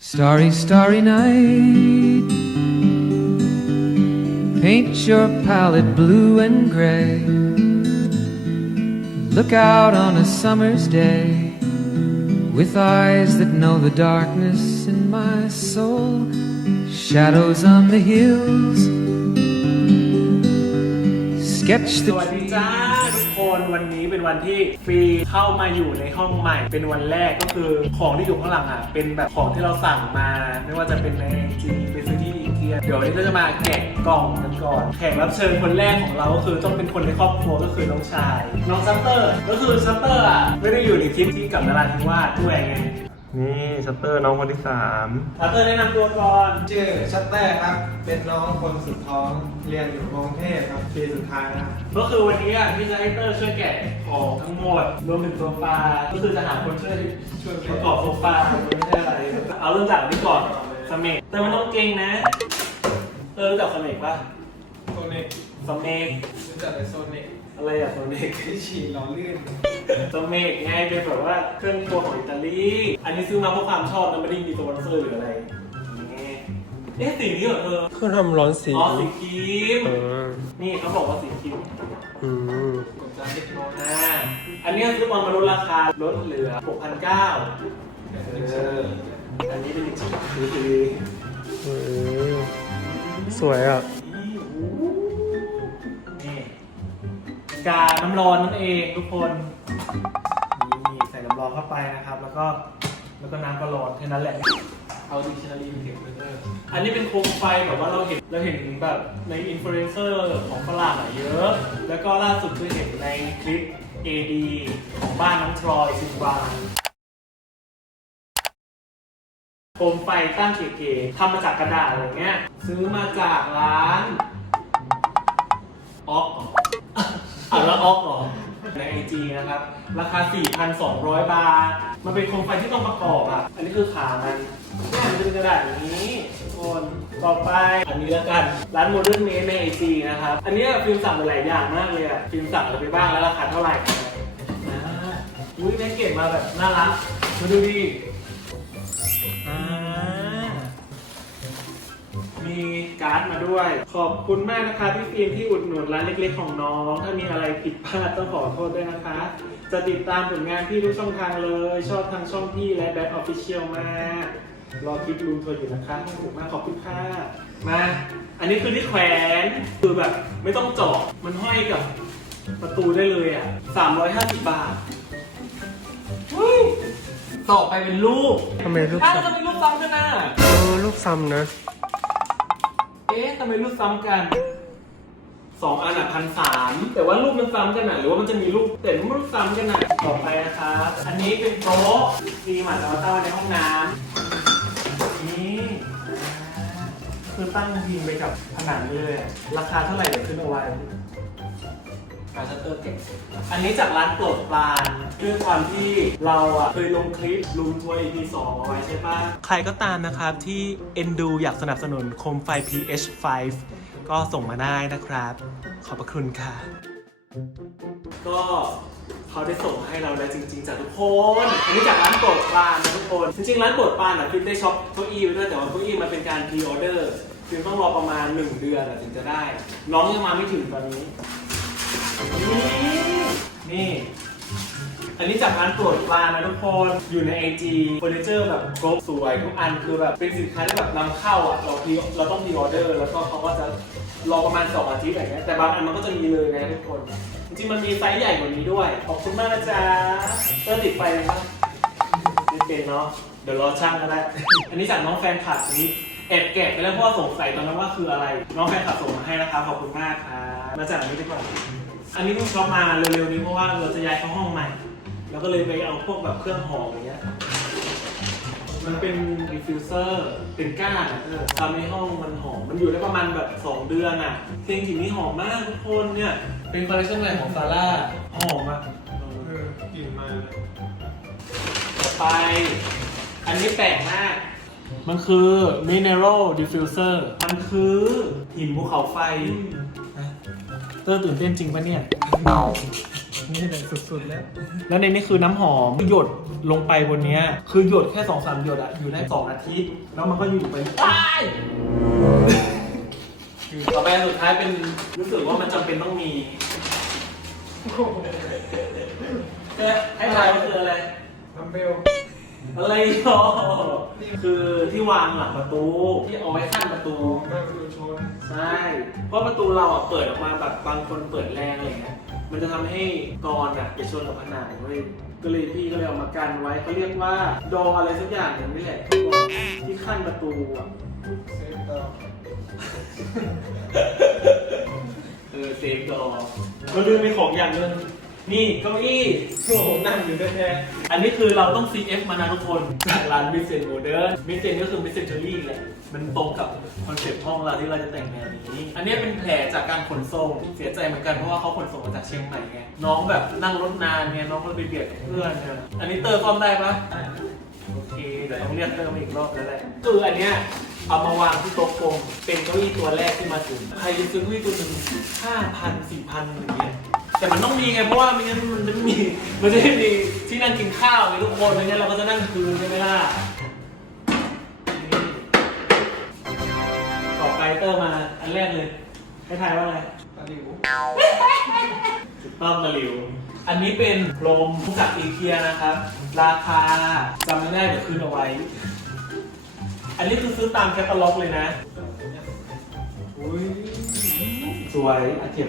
Starry, starry night. Paint your palette blue and gray. Look out on a summer's day with eyes that know the darkness in my soul. Shadows on the hills. Sketch the trees. คนวันนี้เป็นวันที่ฟรีเข้ามาอยู่ในห้องใหม่ เป็นวันแรกก็คือของที่อยู่ข้างหลังอะเป็นแบบของที่เราสั่งมา ไม่ว่าจะเป็นในจีไปซื้อที่อีเกียเดี๋ยววันนี้ก็จะมาแกะกล่องกันก่อนแขกรับเชิญคนแรกของเราก็คือต้องเป็นคนในครอบครัวก็คือน้องชาย น้องซัตเตอร์ ก็คือซัตเตอร์อะไม่ได้อยู่ในคลิปที่กับนราธิวาสด้วยไง นี่ซัตเตอร์น้องคนที่สามซัตเตอร์แนะนำตัวก่อนชื่อชัตเตอร์ครับ เป็นน้องคนสุดท้องเรียนอยู่กรุงเทพครับปีสุดท้ายนะก็คือวันนี้อะพี่จะให้เตอร์ช่วยแกะของทั้งหมดรวมถึงโซฟาก็คือจะหาคนช่วยช่วยประกอบโซฟาไม่ใช่อะไรเอาเริ่มจากอันนี้ก่อนสเมกแต่มันต้องเก่งนะเตอร์รู้จักสเมกปะโซเน็กสเมกรู้จักแต่โซเน็ก อะไรอะสเมกที่ฉีดหล่อลื่นสเมกไงเป็นแบบว่าเครื่องครัวของอิตาลี อันนี้ซื้อมาเพราะความชอบนะไม่ได้มีสปอนเซอร์หรืออะไรนี่เอ๊ะสีนี้เหรอเธอเครื่องทำร้อนสีอ๋อสีครีมเออนี่เขาบอกว่าสีครีมอืมผมจะเล็กน้อยอ่าอันนี้ซื้อมามาลดราคาลดเหลือ 6,900เอออันนี้เป็นอีกชิ้นคือเออสวยอะ กาน้ำร้อนนั่นเองทุกคนนี่ใส่น้ำร้อนเข้าไปนะครับ แล้วก็แล้วก็น้ำก็ร้อนแค่นั้นแหละ เอาดิชนารีเก็บไว้เตอร์อันนี้เป็นโคมไฟแบบว่าเราเห็นเราเห็นแบบในอินฟลูเอนเซอร์ของฝรั่งอะเยอะ แล้วก็ล่าสุดคือเห็นในคลิป AD ของบ้านน้องทรอยซินวานโคมไฟตั้งเก๋ๆทำมาจากกระดาษอะไรเงี้ย ซื้อมาจากร้านออ อะแล้วออกเหรอ ในไอจีนะครับ ราคา 4,200 บาท มันเป็นโคมไฟที่ต้องประกอบอะ อันนี้คือขามันเนี่ยมันจะเป็นกระดาษอย่างนี้ทุกคนต่อไปอันนี้แล้วกัน ร้านโมเดิร์นเมดในไอจีนะครับ อันนี้ฟิล์มสั่งไปหลายอย่างมากเลยอะ ฟิล์มสั่งอะไรไปบ้างแล้วราคาเท่าไหร่อ่าอุ้ยแม่เก็บมาแบบน่ารัก มาดูดิ มีการ์ดมาด้วย ขอบคุณมากนะคะพี่ฟิล์มที่อุดหนุนร้านเล็ก ๆ ของน้อง ถ้ามีอะไรผิดพลาดต้องขอโทษด้วยนะคะ จะติดตามผลงานพี่ทุกช่องทางเลย ชอบทางช่องพี่และแบ็คออฟฟิเชียลมาก รอคลิปลุงเธออยู่นะคะขอบคุณมากขอบคุณค่ะมาอันนี้คือที่แขวนคือแบบไม่ต้องเจาะมันห้อยกับประตูได้เลยอะ350 บาทเฮ้ยต่อไปเป็นรูปทำไมรูปอ้าวซ้ทำไมรูปซ้ำกันน่ะำเออรูปซ้ำนะเอ๊ะ ทำไมรูปซ้ำกันสองอันอะพันสามแต่ว่ารูปมันซ้ำกันอะหรือว่ามันจะมีรูปแต่รูปซ้ำกันอะต่อไปนะครับอันนี้เป็นโต๊ะมีหมาจะมาตั้งไว้ในห้องน้ำนี่คือตั้งพิงไปกับผนังเลย ราคาเท่าไหร่เดี๋ยวขึ้นเอาไว้ การชัตเตอร์เก็บอันนี้จากร้านโปรดปรานด้วยความที่เราอะเคยลงคลิปลุมทัวร์ EP 2เอาไว้ใช่ปะใครก็ตามนะครับที่เอ็นดูอยากสนับสนุนโคมไฟ PH5 ก็ส่งมาได้นะครับ ขอบพระคุณค่ะ ก็เขาได้ส่งให้เราแล้วจริง ๆจากทุกคน อันนี้จากร้านโปรดปรานนะทุกคน จริงๆร้านโปรดปรานอะฟิล์มได้ช็อปเก้าอี้ไว้ด้วยแต่ว่าเก้าอี้มันเป็นการพรีออเดอร์ฟิล์มต้องรอประมาณ 1 เดือนอะถึงจะได้ น้องยังมาไม่ถึงตอนนี้ นี่นี่ อันนี้จากร้านโปรดปรานะทุกคน อยู่ใน IG เฟอร์นิเจอร์แบบครบสวยทุกอันคือแบบเป็นสินค้าที่แบบนำเข้าอะ เราพีเราต้องมีออเดอร์ แล้วก็เขาก็จะรอประมาณ 2 อาทิตย์อะไรเงี้ยแต่บางอันมันก็จะมีเลยนะทุกคน จริงๆมันมีไซส์ใหญ่กว่านี้ด้วย ขอบคุณมากนะจ๊ะเตอร์ติดไฟเลยครับไม่เป็นเนาะเดี๋ยวรอช่างก็ได้ อันนี้จากน้องแฟนคลับอันนี้แอบแกะไปแล้วเพราะว่าสงสัยตอนนั้นว่าคืออะไร น้องแฟนคลับส่งมาให้นะครับขอบคุณมากครับมาจากอันนี้ดีกว่า อันนี้เพิ่งช็อปมาเร็วๆนี้เพราะว่าเราจะย้ายเข้าห้องใหม่ แล้วก็เลยไปเอาพวกแบบเครื่องหอมอย่างเงี้ย มันเป็นดิฟฟิวเซอร์ เป็นก้านอะเออทำในห้องมันหอม มันอยู่ได้ประมาณแบบ 2 เดือนอะเพลงกลิ่นนี้หอมมากทุกคนเนี่ย เป็นคอลเลคชันใหม่ของซาร่า หอมอะเออกลิ่นมาเลยต่อไป อันนี้แปลกมาก มันคือ Mineral Diffuser มันคือหินภูเขาไฟนะเตอร์ตื่นเต้นจริงปะเนี่ย นี่แหละสุดๆแล้ว แล้วในนี้คือน้ำหอมหยดลงไปบนเนี้ย คือหยดแค่สองสามหยดอะอยู่ได้สองนาทีแล้วมันก็อยู่ไปตายต่อไปอันสุดท้ายเป็นรู้สึกว่ามันจำเป็นต้องมีเอ๊ะให้ทายว่าคืออะไร น้ำเบล อะไรหรอคือที่วางหลังประตูที่เอาไว้ขั้นประตูแม่ดูชนใช่ เพราะประตูเราอะเปิดออกมาแบบบางคนเปิดแรงอะไรเงี้ย มันจะทำให้กรอนอะไปชนกับผนังเว้ยก็เลยพี่ก็เลยเอามากันไว้เขาเรียกว่าดออะไรสักอย่างหนึงนี่แหละที่ขั้นประตูอะ เซฟต่อเออเซฟดอก็ลืมมีของอย่างหนึง นี่เก้าอี้โอ้โหนั่งอยู่แท้อันนี้คือเราต้อง CF มานะทุกคนจากร้านมิสเซนโมเดิร์นมิสเซนก็คือมิสเซนเจอรี่แหละมันตรงกับคอนเซ็ปต์ห้องเราที่เราจะแต่งแนวนี้ อันนี้เป็นแผลจากการขนส่งเสียใจเหมือนกันเพราะว่าเขาขนส่งมาจากเชียงใหม่ไงน้องแบบนั่งรถนานไงน้องก็ไปเบียดกับเพื่อนเนี่ยอันนี้เตอร์ซ่อมได้ปะโอเคเดี๋ยวต้องเรียกเตอร์มาอีกรอบแล้วแหละคืออันเนี้ยเอามาวางที่โต๊ะกลมเป็นเก้าอี้ตัวแรกที่มาถึง ใครจะซื้อเก้าอี้ตัวหนึ่งห้าพันสี่พันอย่างเงี้ย แต่มันต้องมีไงเพราะว่าไม่งั้นมันจะไม่มีมันจะไม่มีที่นั่งกินข้าวไงทุกคนไม่งั้นเราก็จะนั่งคืนใช่ไหมล่ะต่อไปเตอร์มาอันแรกเลยให้ทายว่าอะไรตะหลิวถูกต้องมาริว อันนี้เป็นลมจากอีเกียนะครับ ราคาจำไม่ได้เดี๋ยวคืนเอาไว้ อันนี้คือซื้อตามแคตตาล็อกเลยนะอุ้ยสวยอาเก็บ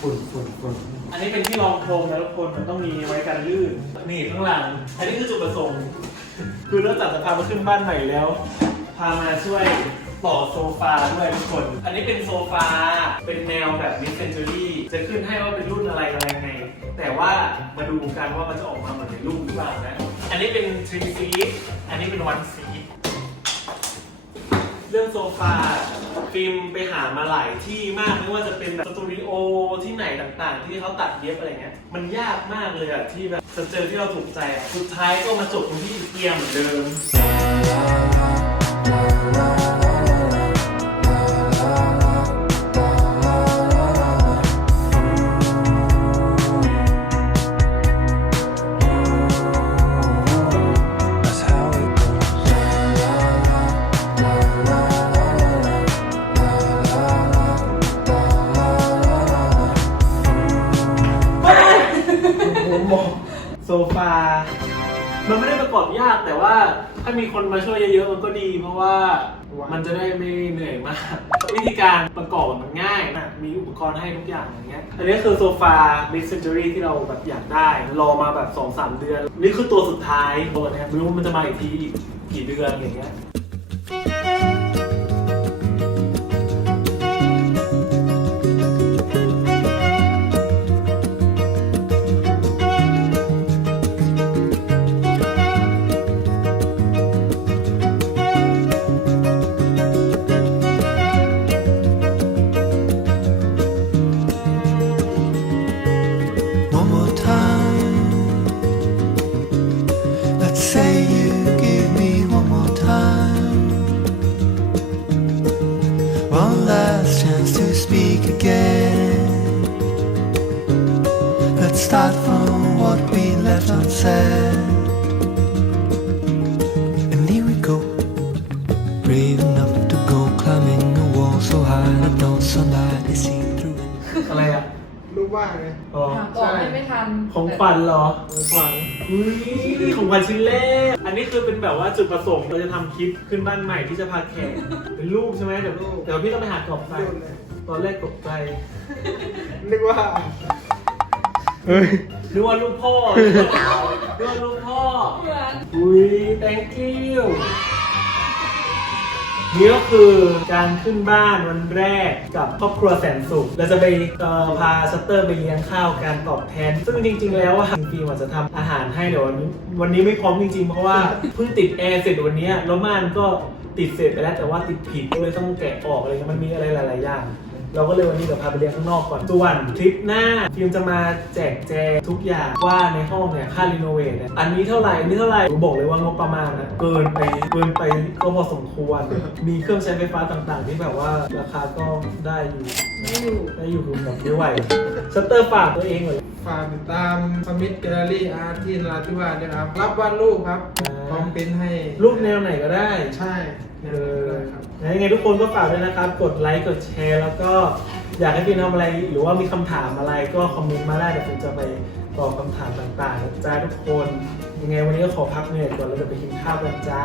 ฝุ่นฝุ่นฝุ่นอันนี้เป็นที่รองโครงนะทุกคนมันต้องมีไว้กันลื่นนี่ข้างหลัง อันนี้คือจุดประสงค์ คือนอกจากจะพามาขึ้นบ้านใหม่แล้ว พามาช่วยต่อโซฟาด้วยทุกคน อันนี้เป็นโซฟา เป็นแนวแบบมิสเซนจูรี่ จะขึ้นให้ว่าเป็นรุ่นอะไรอะไรไง แต่ว่ามาดูกันว่ามันจะออกมาเหมือนในรูปหรือเปล่านะ อันนี้เป็นทรีซีอันนี้เป็นวันซี เรื่องโซฟาฟิล์มไปหามาหลายที่มากไม่ว่าจะเป็นแบบสตูดิโอที่ไหนต่างๆ ที่เขาตัดเย็บอะไรเงี้ยมันยากมากเลยอะที่แบบจะเจอที่เราถูกใจอะสุดท้ายก็มาจบตรงที่อีเกียเหมือนเดิม ประกอบยากแต่ว่าถ้ามีคนมาช่วยเยอะๆมันก็ดี เพราะว่ามันจะได้ไม่เหนื่อยมาก วิธีการประกอบมันง่ายนะมีอุปกรณ์ให้ทุกอย่างอย่างเงี้ยอันนี้คือโซฟา mid century ที่เราแบบอยากได้รอมาแบบ 2-3 เดือน นี่คือตัวสุดท้ายตัวเนี้ยไม่รู้ว่ามันจะมาอีกทีอีกกี่เดือนอย่างเงี้ย ลูกว่าไงอ๋อหาก่อนให้ไม่ทันของฝันเหรอ ของขวัญอุ้ยของขวัญชิ้นแรก อันนี้คือเป็นแบบว่าจุดประสงค์เราจะทำคลิปขึ้นบ้านใหม่ที่จะพาแขกเป็นรูปใช่ไหมเดี๋ยวเดี๋ยวพี่ต้องไปหากรอบใส่รุ่นเลยตอนแรกตกใจนึกว่าเฮ้ยนึกว่าลูกพ่อนึกว่าลูกพ่อ เหมือน อุ้ย thank you นี่ก็คือการขึ้นบ้านวันแรกกับครอบครัวแสนสุขเราจะไปพาชัตเตอร์ไปเลี้ยงข้าวการตอบแทน ซึ่งจริง ๆ แล้วอะฟิล์มอาจะทำอาหารให้เดี๋ยววันนี้วันนี้ไม่พร้อมจริง ๆ เพราะว่าเพิ่งติดแอร์เสร็จวันนี้แล้วม่านก็ติดเสร็จไปแล้วแต่ว่าติดผิดก็เลยต้องแกะออกอะไรเงี้ยมันมีอะไรหลาย ๆ อย่าง เราก็เลยวันนี้เดี๋ยวพาไปเรียนข้างนอกก่อนส่วนทริปหน้าฟิล์มจะมาแจกแจงทุกอย่างว่าในห้องเนี่ยค่ารีโนเวทเนี่ยอันนี้เท่าไหร่อันนี้เท่าไหร่ผมบอกเลยว่างบประมาณนะเกินไปเกินไปก็พอสมควร มีเครื่องใช้ไฟฟ้าต่างๆ ที่แบบว่าราคาก็ได้อยู่ไม่อยู่ได้อยู่คือแบบไม่ไหวชัตเตอร์ฝากตัวเองเลย ฝากติดตามสมิธแกลเลอรี่อาร์ตที่นราธิวาสด้วยครับ รับวาดรูปครับพร้อมปริ้นให้รูปแนวไหนก็ได้ ใช่ เลยครับยังไงทุกคนก็ฝากด้วยนะครับ กดไลค์กดแชร์ แล้วก็อยากให้พี่ทำอะไร หรือว่ามีคำถามอะไรก็คอมเมนต์มาได้เดี๋ยวผมจะไปตอบคำถามต่างๆนะจ้าทุกคน ยังไงวันนี้ก็ขอพักเหนื่อยก่อนแล้วเดี๋ยวไปกินข้าวกันจ้า